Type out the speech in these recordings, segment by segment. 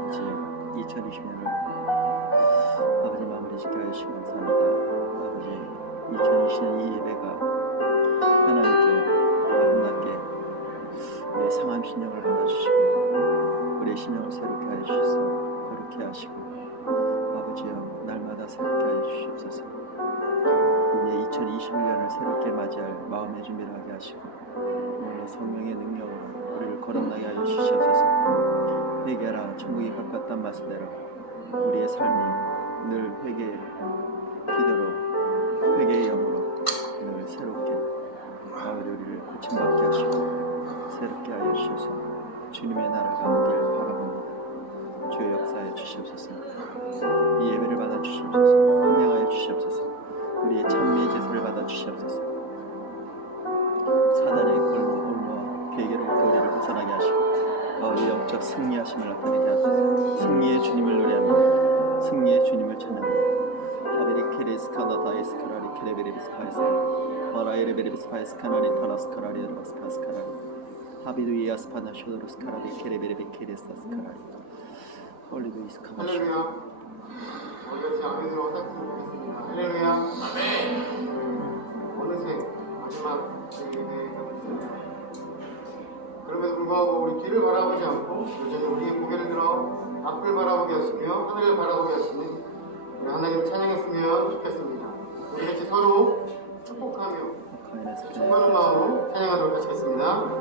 아버지 2020년을 아버지 마무리 짓게 하시고 감사합니다. 아버지 2020년 이 예배가 하나님께 아름답게 우리의 상함 신령을 받아주시고 우리의 신령을 새롭게 하여 주셔서 거룩해 하시고 아버지여 날마다 새롭게 하여 주시옵소서. 이제 2021년을 새롭게 맞이할 마음의 준비를 하게 하시고 오늘도 성령의 능력으로 우리를 거듭나게 하여 주시옵소서. 회개하라 천국이 가깝단 말씀대로 우리의 삶이 늘 회개의 기도로 회개의 영으로 늘 새롭게 아버지 우리를 고침받게 하시고 새롭게 하여 주셔서 주님의 나라가 오기를 바라봅니다. 주의 역사에 주시옵소서. 이 예배를 받아 주시옵소서. 흥명하여 주시옵소서. 우리의 찬미의 제사를 받아 주시옵소서. 사단의 골로와 괴계로부터 우리를 벗어나게 하시고 아버지 영적 승리하심을 나타내게 하소서. 승리의 주님을 노래합니다. 승리의 주님을 찬양합니다. 하베리 케레스카나 다이스카라리 케레베레비스파이스카 바라에레베레비스파이스카나리 타라스카라리 에르바스카스카라리 하비도 이아스파나 쇼도르스카라리 케레베레비 케레스타스카라리 홀리도 이스카마시. 할렐루야. 우리 같이 아멘으로 화답했으면 좋겠습니다. 할렐루야. 아멘. 어느새 마지막 예배가 됐습니다. 그럼에도 불구하고 우리 뒤를 바라보지 않고 여전히 우리의 고개를 들어 앞을 바라보게 하시며 하늘을 바라보게 하시는 우리 하나님을 찬양했으면 좋겠습니다. 우리 같이 서로 축복하며 충만한 마음으로 찬양하도록 하시겠습니다.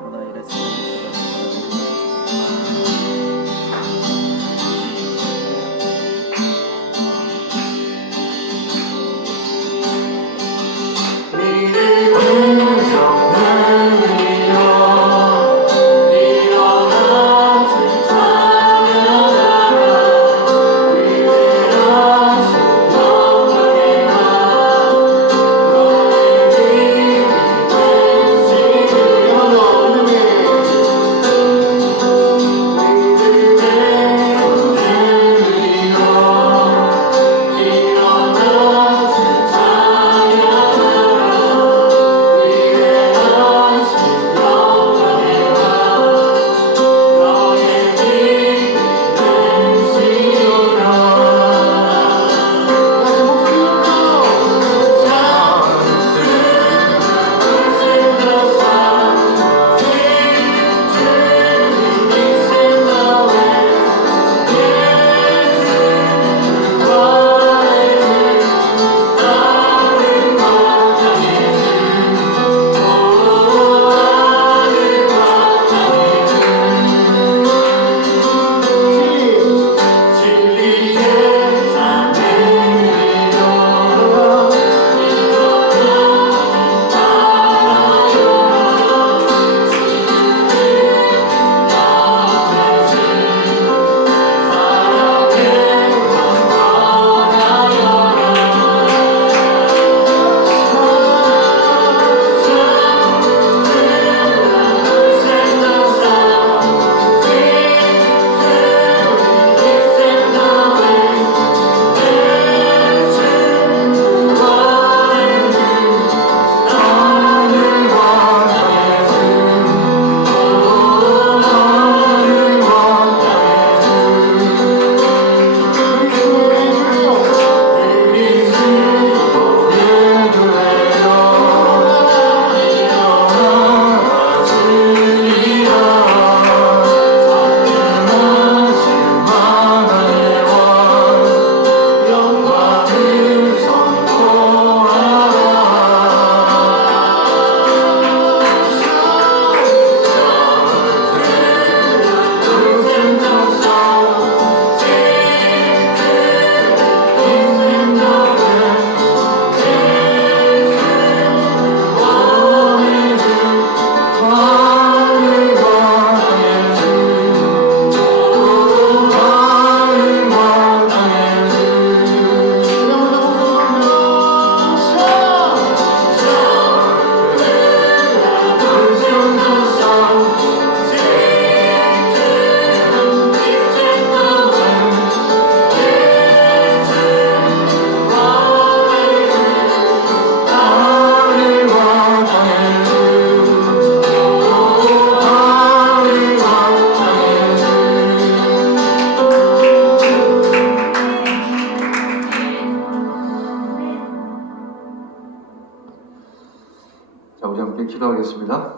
기도하겠습니다.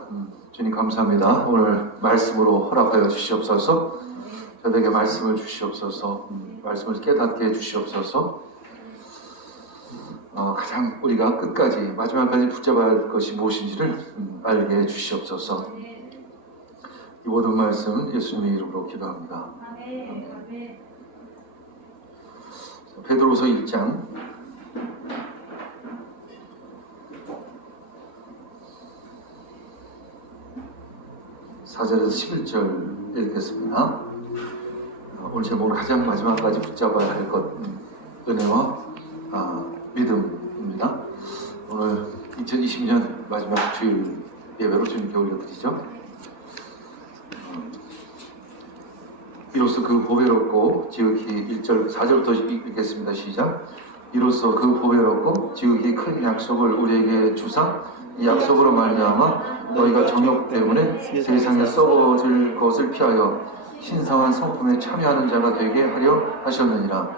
주님 감사합니다. 오늘 말씀으로 허락하여 주시옵소서. 저에게 말씀을 주시옵소서. 말씀을 깨닫게 해 주시옵소서. 가장 우리가 끝까지 마지막까지 붙잡아야 할 것이 무엇인지를 알게 해 주시옵소서. 이 모든 말씀 예수님의 이름으로 기도합니다. 아멘. 베드로서 1장 4절에서 11절 읽겠습니다. 오늘 제목은 가장 마지막까지 붙잡아야 할 것, 은혜와 믿음입니다. 오늘 2020년 마지막 주일 예배로 주님께 올려드리죠. 이로써 그 보배롭고 지극히 1절 4절부터 읽겠습니다. 시작. 이로써 그 보배롭고 지극히 큰 약속을 우리에게 주사 이 약속으로 말미암아 너희가 정욕 때문에 세상에 썩어질 것을 피하여 신성한 성품에 참여하는 자가 되게 하려 하셨느니라.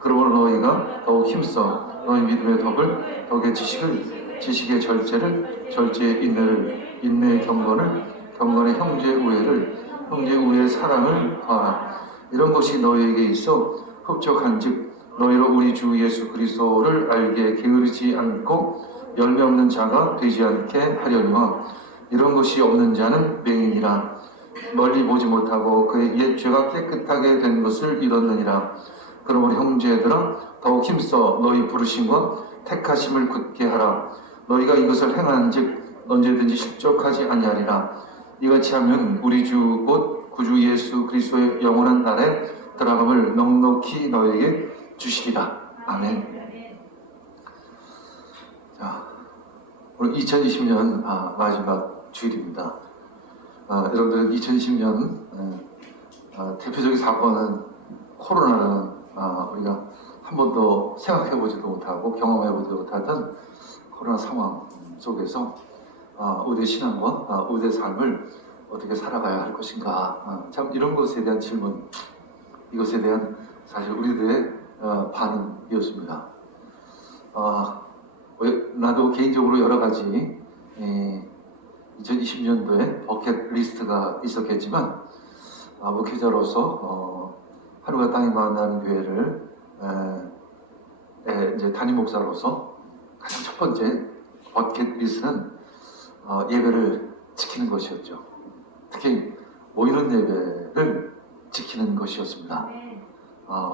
그러므로 너희가 더욱 힘써 너희 믿음의 덕을, 덕의 지식을, 지식의 절제를, 절제의 인내를, 인내의 경건을, 경건의 형제 우애를, 형제 우애의 사랑을 더하라. 이런 것이 너희에게 있어 흡족한즉 너희로 우리 주 예수 그리스도를 알게 게으르지 않고 열매 없는 자가 되지 않게 하려니와 이런 것이 없는 자는 맹인이라. 멀리 보지 못하고 그의 옛 죄가 깨끗하게 된 것을 잊었느니라. 그러므로 형제들아 더욱 힘써 너희 부르심과 택하심을 굳게 하라. 너희가 이것을 행한즉 언제든지 실족하지 아니하리라. 이같이 하면 우리 주 곧 구주 예수 그리스도의 영원한 날에 들어감을 넉넉히 너에게 주시리라. 아멘. 자, 오늘 2020년 마지막 주일입니다. 여러분들 2020년 대표적인 사건은 코로나는 우리가 한 번도 생각해보지도 못하고 경험해보지도 못하던 코로나 상황 속에서 우리의 신앙과 우리의 삶을 어떻게 살아가야 할 것인가, 참 이런 것에 대한 질문, 이것에 대한 사실 우리들의 반응이었습니다. 나도 개인적으로 여러 가지 2020년도에 버킷리스트가 있었겠지만 목회자로서 하루가 땅이 만나는 교회를 이제 담임 목사로서 가장 첫 번째 버킷리스트는 예배를 지키는 것이었죠. 특히 모이는 예배를 지키는 것이었습니다.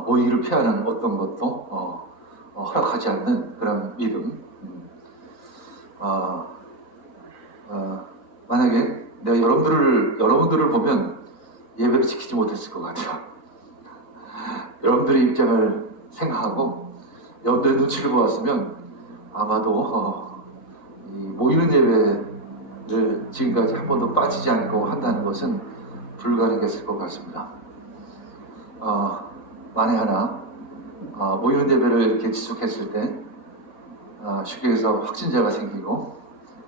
모이기를 피하는 어떤 것도 허락하지 않는 그런 믿음. 만약에 내가 여러분들을 보면 예배를 지키지 못했을 것 같아요. 여러분들의 입장을 생각하고 여러분들의 눈치를 보았으면 아마도 이 모이는 예배를 지금까지 한 번도 빠지지 않고 한다는 것은 불가능했을 것 같습니다. 만에 하나 모이는 예배를 이렇게 지속했을 때 쉽게 해서 확진자가 생기고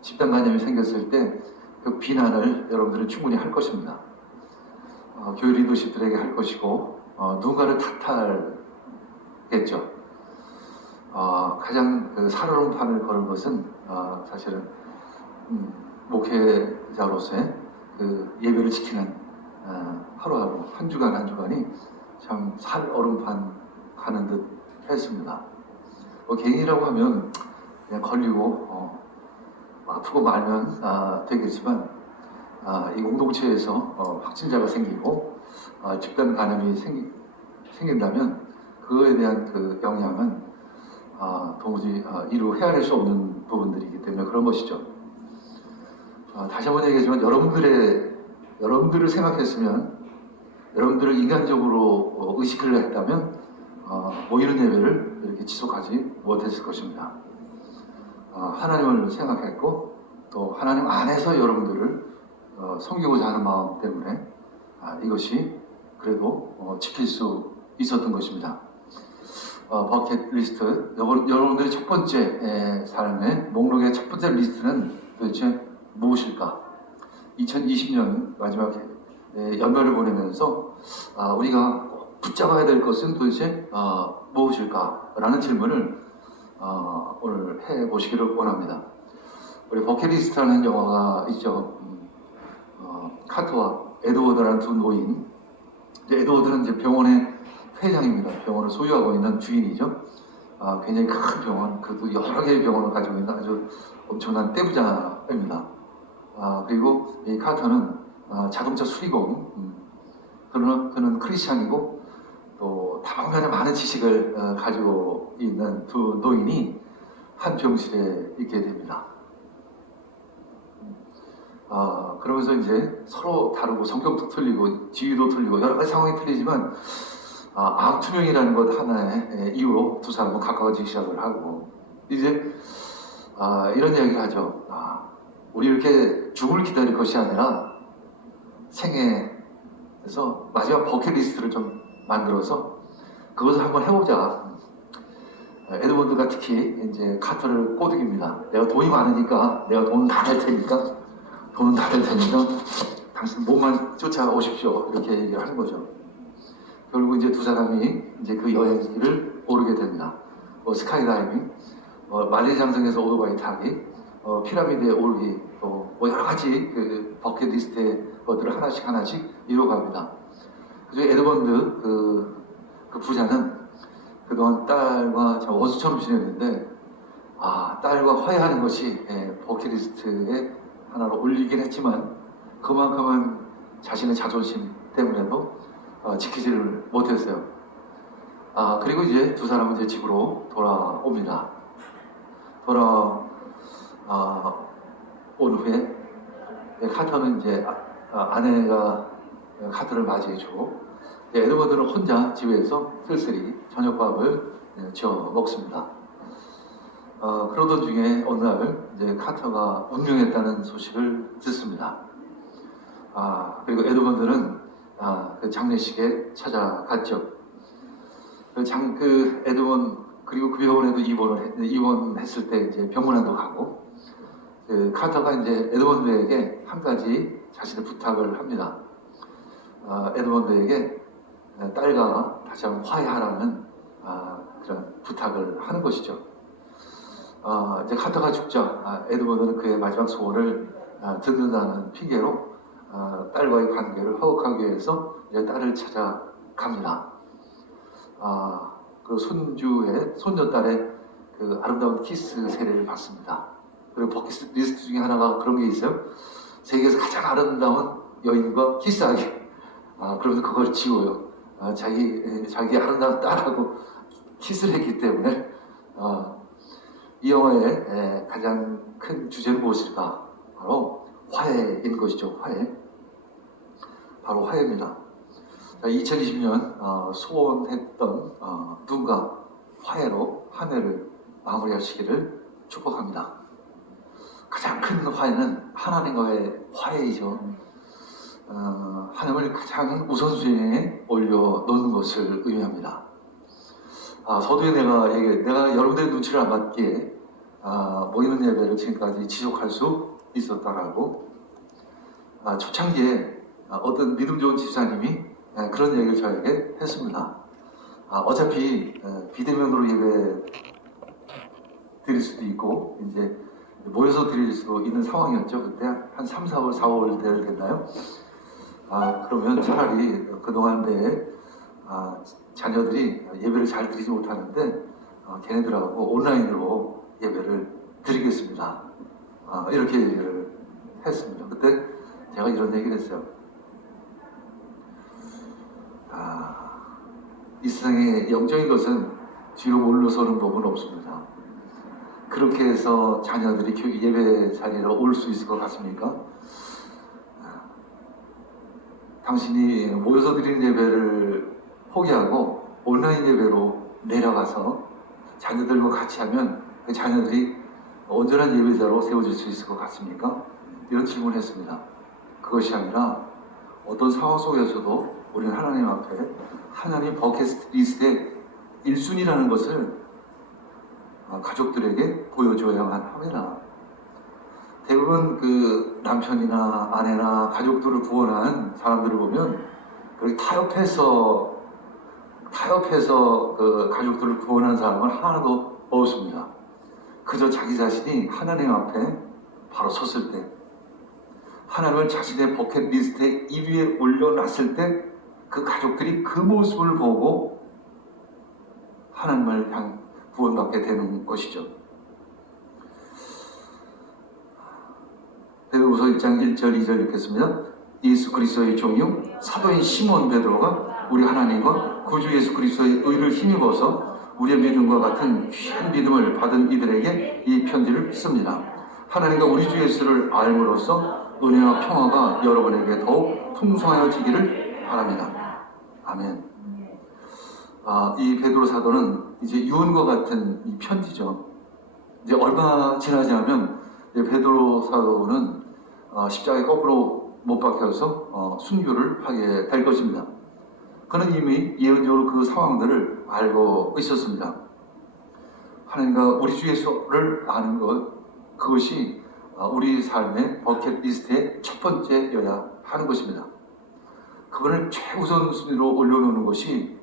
집단 감염이 생겼을 때 그 비난을 여러분들은 충분히 할 것입니다. 교회 리더십들에게 할 것이고 누군가를 탓하겠죠. 가장 그 살얼음판을 거는 것은 사실은 목회자로서의 그 예배를 지키는 하루하루 한 주간이 참 살얼음판 가는 듯 했습니다. 개인이라고 하면 그냥 걸리고 아프고 말면 되겠지만 이 공동체에서 확진자가 생기고 집단 감염이 생긴다면 그거에 대한 그 영향은 도무지 이루 헤아릴 수 없는 부분들이기 때문에 그런 것이죠. 다시 한번 얘기하지만 여러분들을 생각했으면, 여러분들을 인간적으로 의식을 했다면 모이는 예배를 이렇게 지속하지 못했을 것입니다. 하나님을 생각했고 또 하나님 안에서 여러분들을 섬기고자 하는 마음 때문에 이것이 그래도 지킬 수 있었던 것입니다. 버킷리스트, 여러분들의 첫 번째 삶의 목록의 첫 번째 리스트는 도대체 무엇일까? 2020년 마지막 연말을 보내면서 우리가 붙잡아야 될 것은 도대체 무엇일까? 라는 질문을 오늘 해보시기를 원합니다. 우리 버킷리스트라는 영화가 있죠. 카터와 에드워드라는 두 노인. 이제 에드워드는 이제 병원의 회장입니다. 병원을 소유하고 있는 주인이죠. 굉장히 큰 병원, 그것도 여러 개의 병원을 가지고 있는 아주 엄청난 떼부자입니다. 그리고 이 카터는 자동차 수리공. 그는 크리스찬이고 또 다방면에 많은 지식을 가지고 있는 두 노인이 한 병실에 있게 됩니다. 그러면서 이제 서로 다르고 성격도 틀리고 지위도 틀리고 여러 가지 상황이 틀리지만 암투명이라는 것 하나의 이유로 두 사람은 가까워지기 시작을 하고 이제 이런 이야기를 하죠. 우리 이렇게 죽음을 기다릴 것이 아니라 생애에서 마지막 버킷리스트를 좀 만들어서 그것을 한번 해보자. 에드먼드가 특히 이제 카터를 꼬드깁니다. 내가 돈이 많으니까 내가 돈은 다 낼 테니까 당신 몸만 쫓아오십시오. 이렇게 얘기를 하는 거죠. 결국 이제 두 사람이 이제 그 여행지를 오르게 됩니다. 스카이다이빙, 만리장성에서 오토바이 타기, 피라미드에 오르기, 또 여러 가지 그 버킷리스트의 것들을 하나씩 이뤄갑니다. 그중에 에드먼드 그 부자는 그동안 딸과 원수처럼 지냈는데 딸과 화해하는 것이 버킷리스트의 하나로 올리긴 했지만 그만큼은 자신의 자존심 때문에도 지키지를 못했어요. 그리고 이제 두 사람은 이제 집으로 돌아옵니다. 돌아온 후에 카터는 이제 아내가 카터를 맞이해주고 에드워드는 혼자 집에서 쓸쓸히 저녁밥을 지어 먹습니다. 그러던 중에 어느 날 이제 카터가 운명했다는 소식을 듣습니다. 그리고 에드워드는 그 장례식에 찾아갔죠. 그 에드먼 그리고 그 병원에도 입원했을 때 이제 병문안도 가고 그 카터가 이제 에드먼드에게 한 가지 자신의 부탁을 합니다. 에드먼드에게 딸과 다시 한번 화해하라는 그런 부탁을 하는 것이죠. 이제 카터가 죽자 에드먼드는 그의 마지막 소원을 듣는다는 핑계로 딸과의 관계를 화목하기 위해서 이제 딸을 찾아갑니다. 그리고 손녀딸의 그 아름다운 키스 세례를 받습니다. 그리고 버킷리스트 중에 하나가 그런 게 있어요. 세계에서 가장 아름다운 여인과 키스하기. 그러면서 그걸 지워요. 자기 아름다운 딸하고 키스를 했기 때문에 이 영화의 가장 큰 주제는 무엇일까? 바로 화해인 것이죠. 화해. 바로 화해입니다. 2020년 소원했던 누군가 화해로 한 해를 마무리하시기를 축복합니다. 가장 큰 화해는 하나님과의 화해이죠. 하나님을 가장 우선순위에 올려놓는 것을 의미합니다. 서두에 내가 여러분들의 눈치를 안 받기에 모이는 예배를 지금까지 지속할 수 있었다라고 초창기에 어떤 믿음 좋은 집사님이 그런 얘기를 저에게 했습니다. 어차피 비대면으로 예배 드릴 수도 있고 이제 모여서 드릴 수도 있는 상황이었죠. 그때 한 3, 4월, 4월 됐나요? 그러면 차라리 그동안 내 자녀들이 예배를 잘 드리지 못하는데 걔네들하고 온라인으로 예배를 드리겠습니다. 이렇게 얘기를 했습니다. 그때 제가 이런 얘기를 했어요. 이 세상에 영적인 것은 뒤로 물러서는 법은 없습니다. 그렇게 해서 자녀들이 예배 자리로 올 수 있을 것 같습니까? 당신이 모여서 드리는 예배를 포기하고 온라인 예배로 내려가서 자녀들과 같이 하면 그 자녀들이 온전한 예배자로 세워질 수 있을 것 같습니까? 이런 질문을 했습니다. 그것이 아니라 어떤 상황 속에서도 우리는 하나님 앞에 하나님 버킷리스트의 1순위라는 것을 가족들에게 보여줘야만 합니다. 대부분 그 남편이나 아내나 가족들을 구원한 사람들을 보면 그렇게 타협해서 그 가족들을 구원한 사람은 하나도 없습니다. 그저 자기 자신이 하나님 앞에 바로 섰을 때, 하나님을 자신의 버킷리스트에 1위에 올려놨을 때 그 가족들이 그 모습을 보고 하나님을 향 구원받게 되는 것이죠. 베드로후서 1장 1절 2절 읽겠습니다. 예수 그리스도의 종이요 사도인 시몬 베드로가 우리 하나님과 구주 예수 그리스도의 의를 힘입어서 우리의 믿음과 같은 귀한 믿음을 받은 이들에게 이 편지를 씁니다. 하나님과 우리 주 예수를 알므로써 은혜와 평화가 여러분에게 더욱 풍성하여지기를 바랍니다. 아멘. 이 베드로 사도는 이제 유언과 같은 이 편지죠. 이제 얼마 지나지 않으면 베드로 사도는 십자가에 거꾸로 못 박혀서 순교를 하게 될 것입니다. 그는 이미 예언적으로 그 상황들을 알고 있었습니다. 하나님과 우리 주 예수를 아는 것, 그것이 우리 삶의 버킷리스트의 첫 번째여야 하는 것입니다. 그분을 최우선 순위로 올려놓는 것이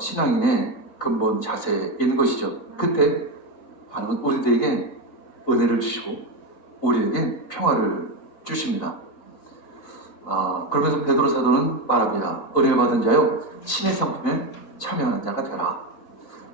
신앙인의 근본 자세인 것이죠. 그때 하나님은 우리들에게 은혜를 주시고 우리에게 평화를 주십니다. 그러면서 베드로 사도는 말합니다. 은혜 받은 자요 신의 상품에 참여하는 자가 되라.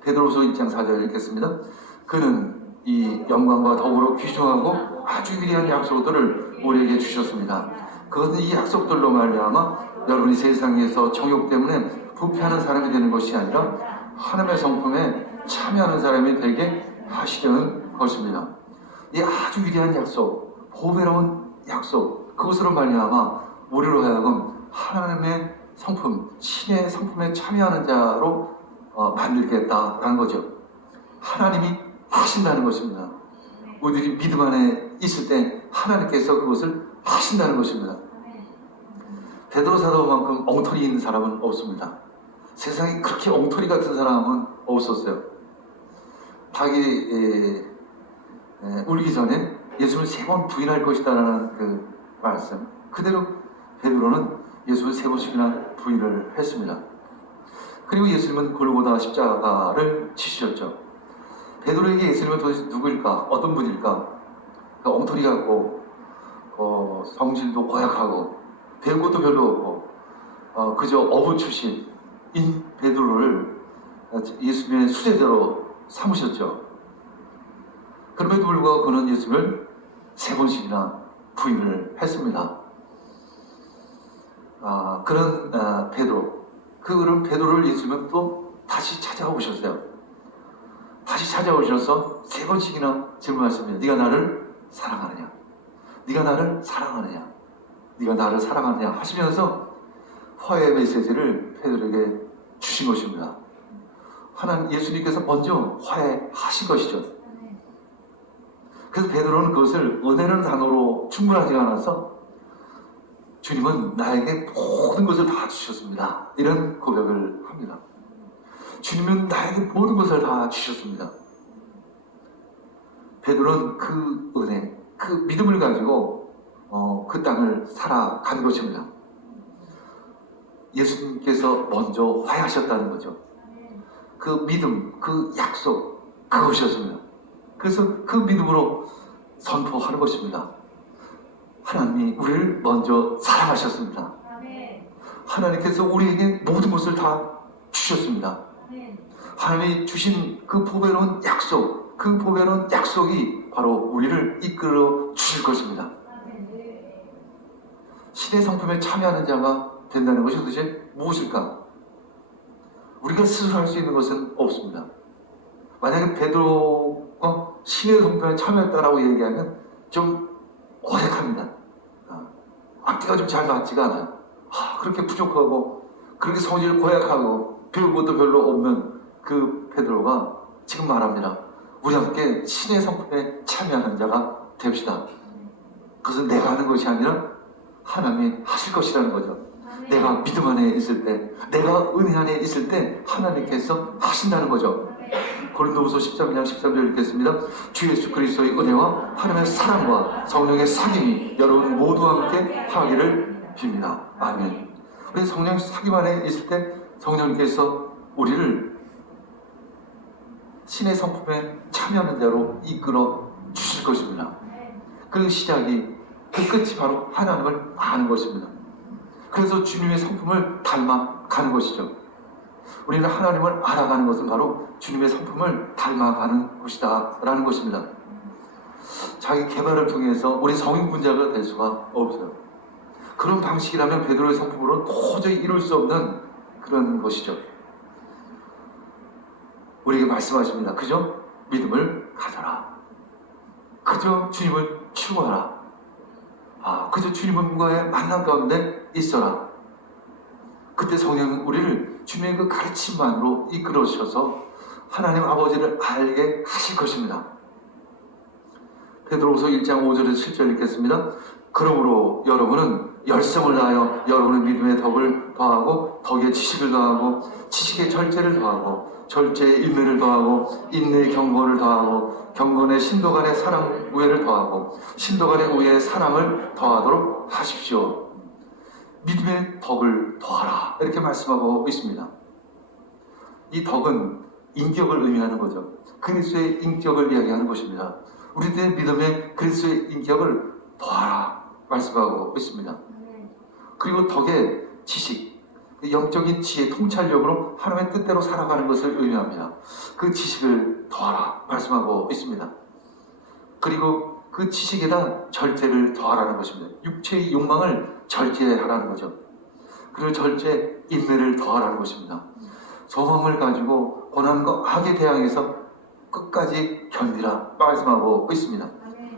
베드로후서 1장 4절 읽겠습니다. 그는 이 영광과 더불어 귀중하고 아주 위대한 약속들을 우리에게 주셨습니다. 그것은 이 약속들로 말미암아 여러분이 세상에서 정욕 때문에 부패하는 사람이 되는 것이 아니라 하나님의 성품에 참여하는 사람이 되게 하시려는 것입니다. 이 아주 위대한 약속, 보배로운 약속, 그것으로 말미암아 우리로 하여금 하나님의 성품, 신의 성품에 참여하는 자로 만들겠다라는 거죠. 하나님이 하신다는 것입니다. 우리들이 믿음 안에 있을 때 하나님께서 그것을 하신다는 것입니다. 베드로 사도만큼 엉터리 있는 사람은 없습니다. 세상에 그렇게 엉터리 같은 사람은 없었어요. 닭이 울기 전에 예수를 3번 부인할 것이다라는 그 말씀, 그대로 베드로는 예수를 3번씩이나 부인을 했습니다. 그리고 예수님은 골고다 십자가를 지셨죠. 베드로에게 예수님은 도대체 누구일까? 어떤 분일까? 엉터리 같고 성질도 고약하고 배울 것도 별로 없고 그저 어부 출신인 베드로를 예수님의 수제자로 삼으셨죠. 그럼에도 불구하고 그는 예수를 3번씩이나 부인을 했습니다. 그런 그런 베드로를 예수님은 또 다시 찾아오셨어요. 다시 찾아오셔서 3번씩이나 질문하십니다. 네가 나를 사랑하느냐? 네가 나를 사랑하느냐? 네가 나를 사랑하느냐? 하시면서 화해의 메시지를 베드로에게 주신 것입니다. 하나님 예수님께서 먼저 화해하신 것이죠. 그래서 베드로는 그것을 은혜라는 단어로 충분하지 않아서 주님은 나에게 모든 것을 다 주셨습니다. 이런 고백을 합니다. 주님은 나에게 모든 것을 다 주셨습니다. 베드로는 그 은혜, 그 믿음을 가지고 그 땅을 살아가는 것입니다. 예수님께서 먼저 화해하셨다는 거죠. 그 믿음, 그 약속, 그것이었습니다. 그래서 그 믿음으로 선포하는 것입니다. 하나님이 우리를 먼저 사랑하셨습니다. 하나님께서 우리에게 모든 것을 다 주셨습니다. 하나님이 주신 그 보배로운 약속, 그 보배로운 약속이 바로 우리를 이끌어 주실 것입니다. 신의 성품에 참여하는 자가 된다는 것이 도대체 무엇일까? 우리가 스스로 할 수 있는 것은 없습니다. 만약에 베드로가 신의 성품에 참여했다라고 얘기하면 좀 어색합니다. 앞뒤가 좀 잘 맞지가 않아요. 그렇게 부족하고 그렇게 성질을 고약하고 배울 것도 별로 없는 그 베드로가 지금 말합니다. 우리 함께 신의 성품에 참여하는 자가 됩시다. 그것은 내가 하는 것이 아니라 하나님이 하실 것이라는 거죠. 내가 믿음 안에 있을 때, 내가 은혜 안에 있을 때 하나님께서 하신다는 거죠. 고린도후서 13장 13절 읽겠습니다. 주 예수 그리스도의 은혜와 하나님의 사랑과 성령의 사귐이 여러분 모두와 함께 하기를 빕니다. 아멘. 우리 성령 사귐 안에 있을 때 성령께서 우리를 신의 성품에 참여하는 자로 이끌어 주실 것입니다. 그 시작이, 그 끝이 바로 하나님을 아는 것입니다. 그래서 주님의 성품을 닮아가는 것이죠. 우리는 하나님을 알아가는 것은 바로 주님의 성품을 닮아가는 것이다 라는 것입니다. 자기 개발을 통해서 우리 성인군자가 될 수가 없어요. 그런 방식이라면 베드로의 성품으로는 도저히 이룰 수 없는 그런 것이죠. 우리에게 말씀하십니다. 그저 믿음을 가져라. 그저 주님을 추구하라. 그저 주님과의 만남 가운데 있어라. 그때 성령은 우리를 주님의 그 가르침만으로 이끌어주셔서 하나님 아버지를 알게 하실 것입니다. 베드로후서 1장 5절에서 7절 읽겠습니다. 그러므로 여러분은 열성을 다하여 여러분의 믿음의 덕을 더하고 덕에 지식을 더하고 지식에 절제를 더하고 절제에 인내를 더하고 인내에 경건을 더하고 경건에 신도 간의 사랑 우애를 더하고 신도 간의 우애에 사랑을 더하도록 하십시오. 믿음의 덕을 더하라 이렇게 말씀하고 있습니다. 이 덕은 인격을 의미하는 거죠. 그리스도의 인격을 이야기하는 것입니다. 우리들의 믿음의 그리스도의 인격을 더하라 말씀하고 있습니다. 그리고 덕의 지식, 영적인 지혜, 통찰력으로 하나님의 뜻대로 살아가는 것을 의미합니다. 그 지식을 더하라 말씀하고 있습니다. 그리고 그 지식에다 절제를 더하라는 것입니다. 육체의 욕망을 절제하라는 거죠. 그리고 절제, 인내를 더하라는 것입니다. 소망을 가지고 고난과 악에 대항해서 끝까지 견디라 말씀하고 있습니다.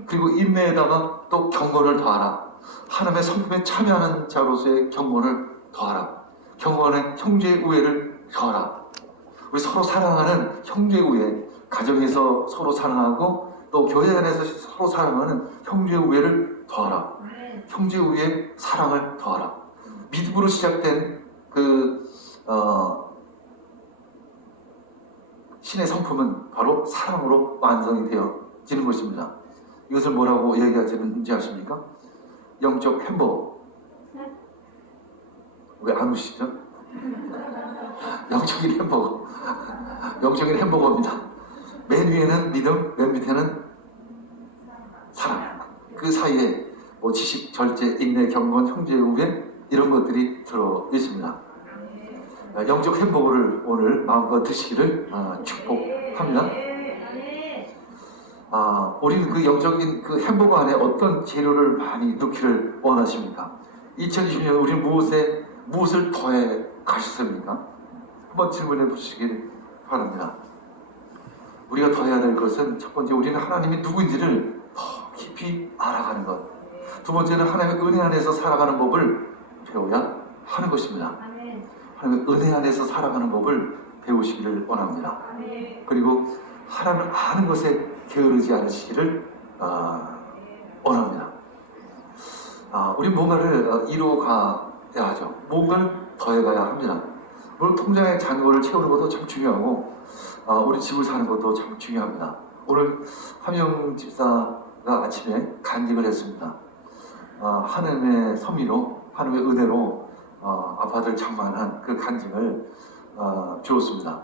그리고 인내에다가 또 경건을 더하라. 하나님의 성품에 참여하는 자로서의 경건을 더하라. 경건에 형제의 우애를 더하라. 우리 서로 사랑하는 형제의 우애, 가정에서 서로 사랑하고 또 교회 안에서 서로 사랑하는 형제의 우애를 더하라. 형제의 우애의 사랑을 더하라. 믿음으로 시작된 신의 성품은 바로 사랑으로 완성이 되어지는 것입니다. 이것을 뭐라고 얘기하시는지 아십니까? 영적 햄버거. 왜 안 우시죠? 영적인 햄버거. 영적인 햄버거입니다. 맨 위에는 믿음, 맨 밑에는 사랑. 그 사이에 지식, 절제, 인내, 경건, 형제의 우애 이런 것들이 들어 있습니다. 영적 햄버거를 오늘 마음껏 드시기를 축복합니다. 우리는 그 영적인 그 햄버거 안에 어떤 재료를 많이 넣기를 원하십니까? 2020년 우리 무엇을 더해 가셨습니까? 한번 질문해 보시길 바랍니다. 우리가 더해야 될 것은 첫 번째, 우리는 하나님이 누구인지를 더 깊이 알아가는 것. 두 번째는 하나님의 은혜 안에서 살아가는 법을 배워야 하는 것입니다. 하나님의 은혜 안에서 살아가는 법을 배우시기를 원합니다. 그리고 하나님을 아는 것에 게으르지 않으시기를 원합니다. 우리 뭔가를 이루어가야 하죠. 뭔가를 더해가야 합니다. 물론 통장에 잔고를 채우는 것도 참 중요하고 우리 집을 사는 것도 참 중요합니다. 오늘 함영 집사가 아침에 간직을 했습니다. 하나님의 섭리로, 하나님의 은혜로 아파트를 장만한 그 간증을 주었습니다.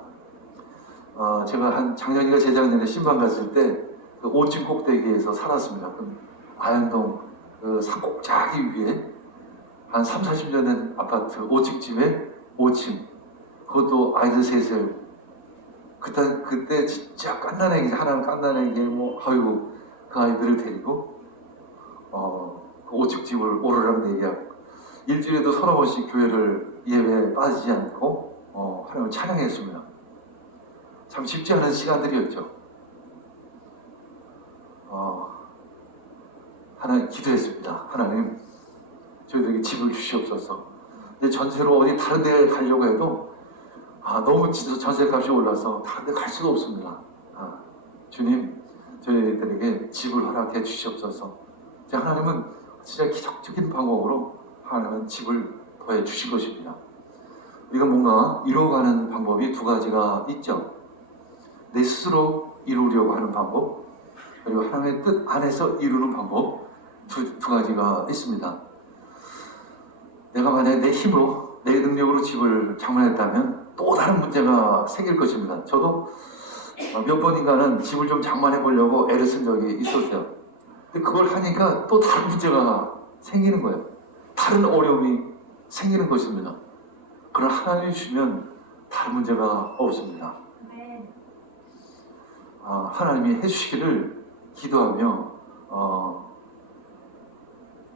제가 작년인가 재작년에 신방 갔을 때 그 5층 꼭대기에서 살았습니다. 그 아현동 그 산꼭자기 위에 한 30-40년 된 아파트 5층 집에 5층, 그것도 아이들 셋을 그때 진짜 깐난애기, 하나는 깐난애기 아이고 그 아이들을 데리고 그 5층 집을 오르라는 얘기하고 일주일에도 서너 번씩 교회를 예배에 빠지지 않고 하나님을 찬양했습니다. 참 쉽지 않은 시간들이었죠. 하나님 기도했습니다. 하나님 저희들에게 집을 주시옵소서. 이제 전세로 어디 다른 데 가려고 해도 너무 전세값이 올라서 다른 데 갈 수가 없습니다. 주님 저희들에게 집을 허락해 주시옵소서. 하나님은 진짜 기적적인 방법으로 하나님은 집을 더해 주신 것입니다. 우리가 뭔가 이루어가는 방법이 두 가지가 있죠. 내 스스로 이루려고 하는 방법, 그리고 하나님의 뜻 안에서 이루는 방법, 두 가지가 있습니다. 내가 만약에 내 힘으로, 내 능력으로 집을 장만했다면 또 다른 문제가 생길 것입니다. 저도 몇 번인가는 집을 좀 장만해 보려고 애를 쓴 적이 있었어요. 근데 그걸 하니까 또 다른 문제가 생기는 거예요. 다른 어려움이 생기는 것입니다. 그러나 하나님이 주면 다른 문제가 없습니다. 하나님이 해주시기를 기도하며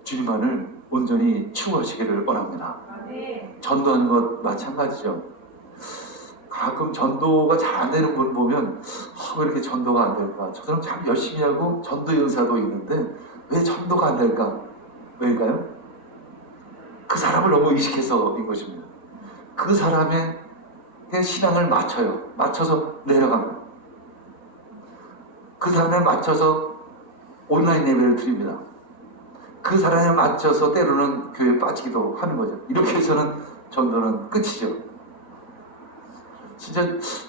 주님만을 온전히 추구하시기를 원합니다. 전도하는 것 마찬가지죠. 가끔 전도가 잘 안 되는 분 보면 왜 이렇게 전도가 안 될까? 저 사람 참 열심히 하고 전도 연사도 있는데 왜 전도가 안 될까? 왜일까요? 그 사람을 너무 의식해서인 것입니다. 그 사람의 신앙을 맞춰서 내려갑니다. 그 사람에 맞춰서 온라인 예배를 드립니다. 그 사람에 맞춰서 때로는 교회에 빠지기도 하는 거죠. 이렇게 해서는 전도는 끝이죠. 진짜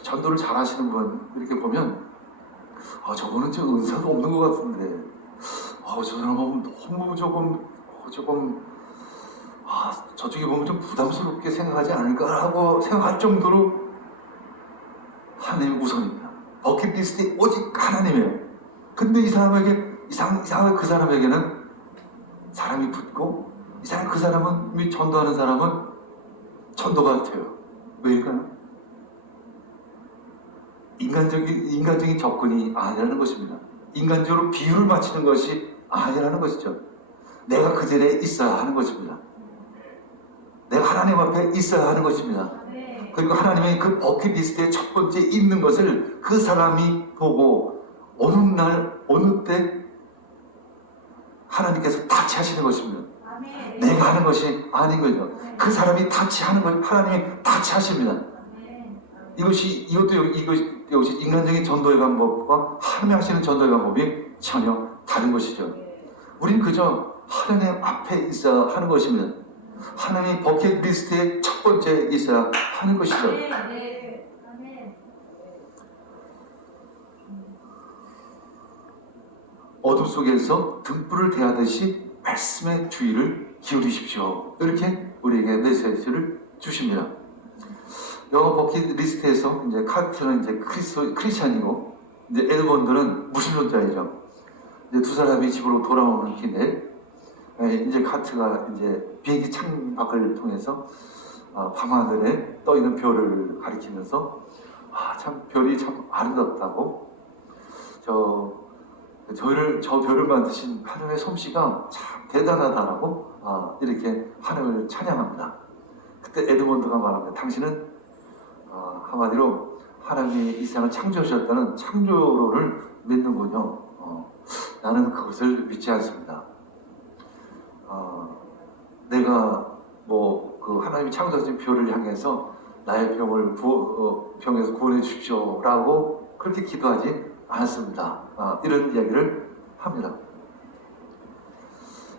전도를 잘 하시는 분 이렇게 보면 저거는 좀 은사도 없는 것 같은데 저 사람은 너무 조금 저쪽에 보면 좀 부담스럽게 생각하지 않을까 하고 생각할 정도로 하나님이 우선입니다. 버킷리스트에 오직 하나님이에요. 근데 이 사람에게 이상하게 그 사람에게는 사람이 붙고 그 사람은 전도하는 사람은 전도가 돼요. 왜일까요? 인간적인 접근이 아니라는 것입니다. 인간적으로 비율을 맞추는 것이 아니라는 것이죠. 내가 그 자리에 있어야 하는 것입니다. 내가 하나님 앞에 있어야 하는 것입니다. 그리고 하나님의 그 버킷리스트의 첫 번째 있는 것을 그 사람이 보고 어느 날 어느 때 하나님께서 타치하시는 것입니다. 내가 하는 것이 아닌 거죠. 그 사람이 타치하는 걸 하나님이 타치하십니다. 이것이 인간적인 전도의 방법과 하나님 하시는 전도의 방법이 전혀 다른 것이죠. 우린 그저 하나님 앞에 있어야 하는 것입니다. 하나님 버킷리스트의 첫 번째 있어야 하는 것이죠. 어둠 속에서 등불을 대하듯이 말씀의 주의를 기울이십시오. 이렇게 우리에게 메시지를 주십니다. 영어 버킷리스트에서 이제 카트는 이제 크리스찬이고 이제 에드먼드는 무신론자이죠. 이제 두 사람이 집으로 돌아오는 길에 이제 카트가 이제 비행기 창밖을 통해서 밤하늘에 떠 있는 별을 가리키면서 참 별이 참 아름답다고 저 별을 만드신 하나님의 솜씨가 참 대단하다라고 이렇게 하나님을 찬양합니다. 그때 에드먼드가 말합니다. 당신은 한마디로 하나님이 이 세상을 창조하셨다는 창조론을 믿는군요. 나는 그것을 믿지 않습니다. 내가 그 하나님이 창조하신 별을 향해서 나의 병을 병에서 구원해 주십시오 라고 그렇게 기도하지 않습니다. 이런 이야기를 합니다.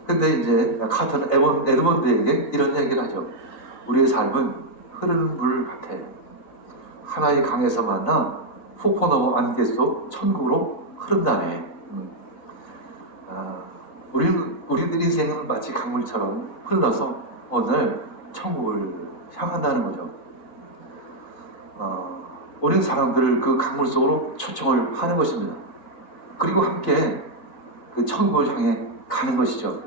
근데 이제 카터는 에드먼드에게 이런 이야기를 하죠. 우리의 삶은 흐르는 물 같아요. 하나의 강에서 만나 폭포 넘어 안개속 천국으로 흐른다네. 우리들 인생은 마치 강물처럼 흘러서 오늘 천국을 향한다는 거죠. 우리는 사람들을 그 강물 속으로 초청을 하는 것입니다. 그리고 함께 그 천국을 향해 가는 것이죠.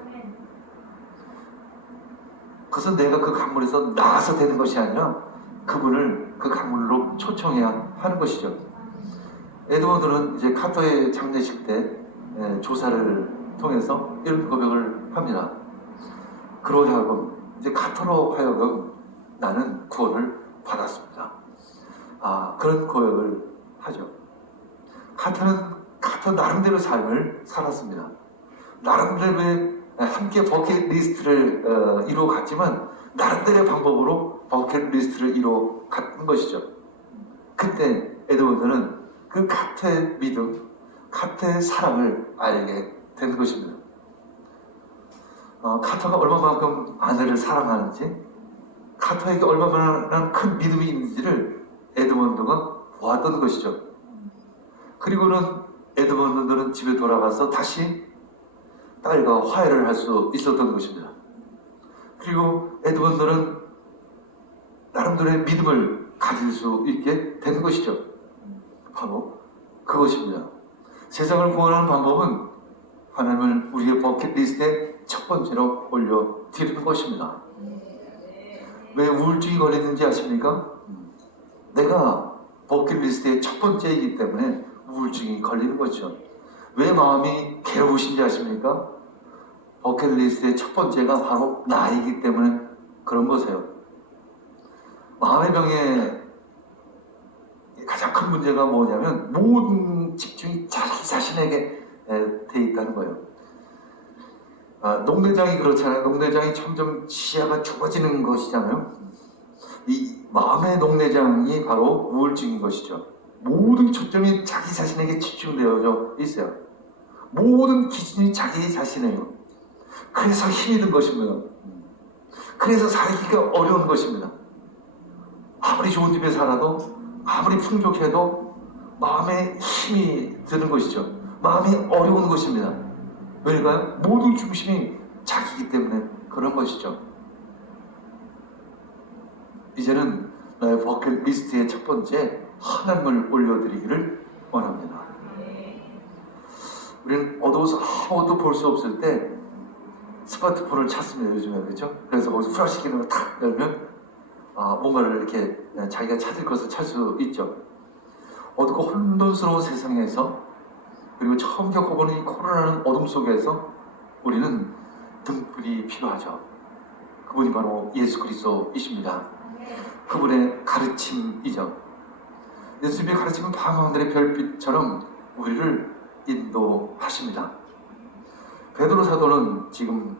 그래서 내가 그 강물에서 나가서 되는 것이 아니라 그분을 그 강물로 초청해야 하는 것이죠. 에드먼드는 이제 카터의 장례식 때 조사를 통해서 이런 고백을 합니다. 그로 하여금 이제 카터로 하여금 나는 구원을 받았습니다. 그런 고백을 하죠. 카터 나름대로 삶을 살았습니다. 나름대로의 함께 버킷리스트를 이루어갔지만 나름대로의 방법으로 버킷리스트를 이루어갔던 것이죠. 그때 에드먼드는 그 카터의 믿음, 카터의 사랑을 알게 된 것입니다. 카터가 얼마만큼 아내를 사랑하는지, 카터에게 얼마나 큰 믿음이 있는지를 에드먼드가 보았던 것이죠. 그리고는 에드먼드는 집에 돌아가서 다시 딸과 화해를 할 수 있었던 것입니다. 그리고 에드먼드는 나름대로의 믿음을 가질 수 있게 된 것이죠. 바로 그것입니다. 세상을 구원하는 방법은 하나님을 우리의 버킷리스트에 첫 번째로 올려드리는 것입니다. 왜 우울증이 걸리는지 아십니까? 내가 버킷리스트의 첫 번째이기 때문에 우울증이 걸리는 거죠. 왜 마음이 괴로우신지 아십니까? 버킷리스트의 첫 번째가 바로 나이기 때문에 그런 거세요. 마음의 병에 가장 큰 문제가 뭐냐면 모든 집중이 자기 자신에게 돼 있다는 거예요. 농대장이 그렇잖아요. 농대장이 점점 시야가 좁아지는 것이잖아요. 이 마음의 농대장이 바로 우울증인 것이죠. 모든 초점이 자기 자신에게 집중되어져 있어요. 모든 기준이 자기 자신이에요. 그래서 힘이 든 것입니다. 그래서 살기가 어려운 것입니다. 아무리 좋은 집에 살아도, 아무리 풍족해도 마음에 힘이 드는 것이죠. 마음이 어려운 것입니다. 왜일까요? 모든 중심이 자기이기 때문에 그런 것이죠. 이제는 나의 버킷리스트의 첫 번째, 하나님을 올려드리기를 원합니다. 우리는 어두워서 아무것도 볼 수 없을 때 스마트폰을 찾습니다. 요즘에. 그렇죠? 그래서 거기서 플래시 기능을 탁 열면 뭔가를 이렇게 자기가 찾을 것을 찾을 수 있죠. 어둡고 혼돈스러운 세상에서, 그리고 처음 겪어보는 이 코로나라는 어둠 속에서 우리는 등불이 필요하죠. 그분이 바로 예수 그리스도이십니다. 그분의 가르침이죠. 예수님의 가르침은 밤하늘의 별빛처럼 우리를 인도하십니다. 베드로 사도는 지금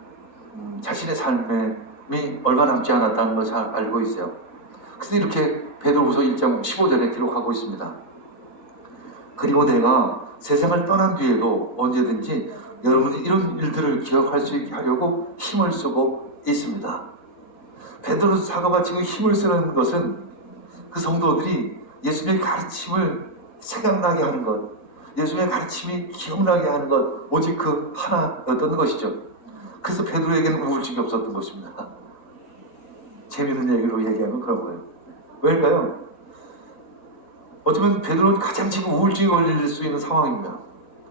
자신의 삶이 얼마 남지 않았다는 걸 잘 알고 있어요. 그래서 이렇게 베드로후서 1장 15절에 기록하고 있습니다. 그리고 내가 세상을 떠난 뒤에도 언제든지 여러분이 이런 일들을 기억할 수 있게 하려고 힘을 쓰고 있습니다. 베드로 사도가 지금 힘을 쓰는 것은 그 성도들이 예수님의 가르침을 생각나게 하는 것, 예수님의 가르침이 기억나게 하는 것, 오직 그 하나였던 것이죠. 그래서 베드로에게는 우울증이 없었던 것입니다. 재미있는 얘기로 얘기하면 그런 거예요. 왜일까요? 어쩌면 베드로는 가장 지금 우울증이 걸릴 수 있는 상황입니다.